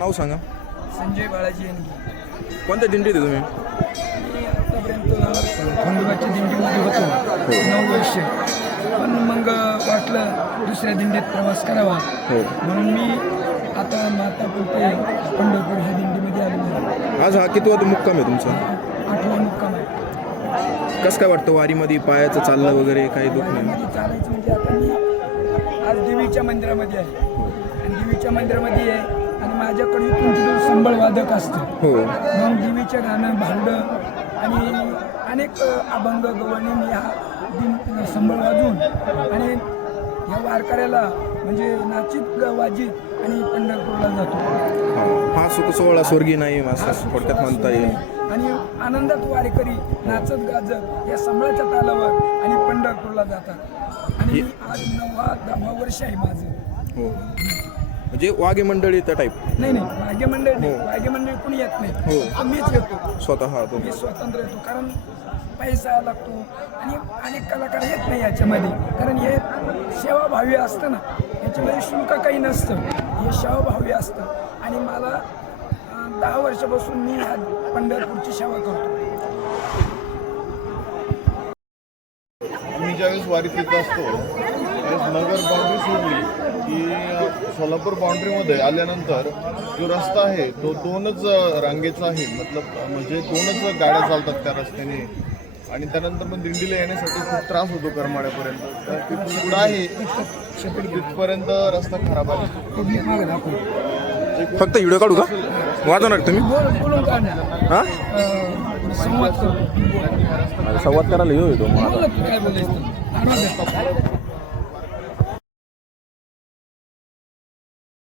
नाव सांगा. संजय बाळाजी यांनी. कोणत्या दिंडीत आहे तुम्ही? मी आतापर्यंत खंडोबाच्या दिंडीमध्ये होतो 9 वर्ष, पण मग वाटलं दुसऱ्या दिंडीत प्रवास करावा म्हणून मी आता मातापुरते पंढरपूर ह्या दिंडीमध्ये आलो. आज हा कितवा मुक्काम आहे तुमचा? 8वा मुक्काम आहे. कसं काय वाटतं वारीमध्ये पायाचं चाललं वगैरे काही दुख नाही? वारीमध्ये चालायचं म्हणजे आता मी आज देवीच्या मंदिरामध्ये आहे आणि देवीच्या मंदिरामध्ये आहे आणि माझ्याकडे इथून तिथून संबळ वादक असतं. मग देवीचं गाणं, भारुडं आणि अनेक अभंग गवळणी मी हा संबळ वाजवून आणि ह्या वारकऱ्याला म्हणजे नाचित वाजित आणि पंढरपूरला जातो. हा सुख सोहळा स्वर्गीय नाही असं थोडक्यात म्हणता येईल. आणि आनंदात वारकरी नाचत गाजत या संबळाच्या तालावर आणि पंढरपूरला जातात. आणि आज 9वा-10वा वर्ष आहे माझं. हो, म्हणजे वाघे मंडळी त्या टाईप? नाही, वाघे मंडळ नाही. वाघे मंडळ कुणी येत नाही. मीच येतो स्वतः. मी स्वतंत्र येतो, कारण पैसा लागतो आणि अनेक कलाकार येत नाही याच्यामध्ये, कारण हे सेवाभावी असतं ना, याच्यामध्ये शुल्क काही नसतं, हे सेवाभावी असतं. आणि मला 10 वर्षापासून मी ह्या पंढरपूरची सेवा करतो. मी ज्यावेळेस वारीत येत असतो त्यावेळेस नगर बाउंड्री सोडली की सोलापूर बाउंड्रीमध्ये आल्यानंतर जो रस्ता आहे तो 2च रांगेचा आहे, म्हणजे 2च गाड्या चालतात त्या रस्त्याने. आणि त्यानंतर मग दिंडीला येण्यासाठी खूप त्रास होतो करमाड्यापर्यंत. तर तिथून पुढं आहे तिथपर्यंत रस्ता खराब आहे. फक्त व्हिडिओ काढू का? वाजवणार तुम्ही? हां, संवाद संवाद करायला येऊ येतो. काय बोलायचं?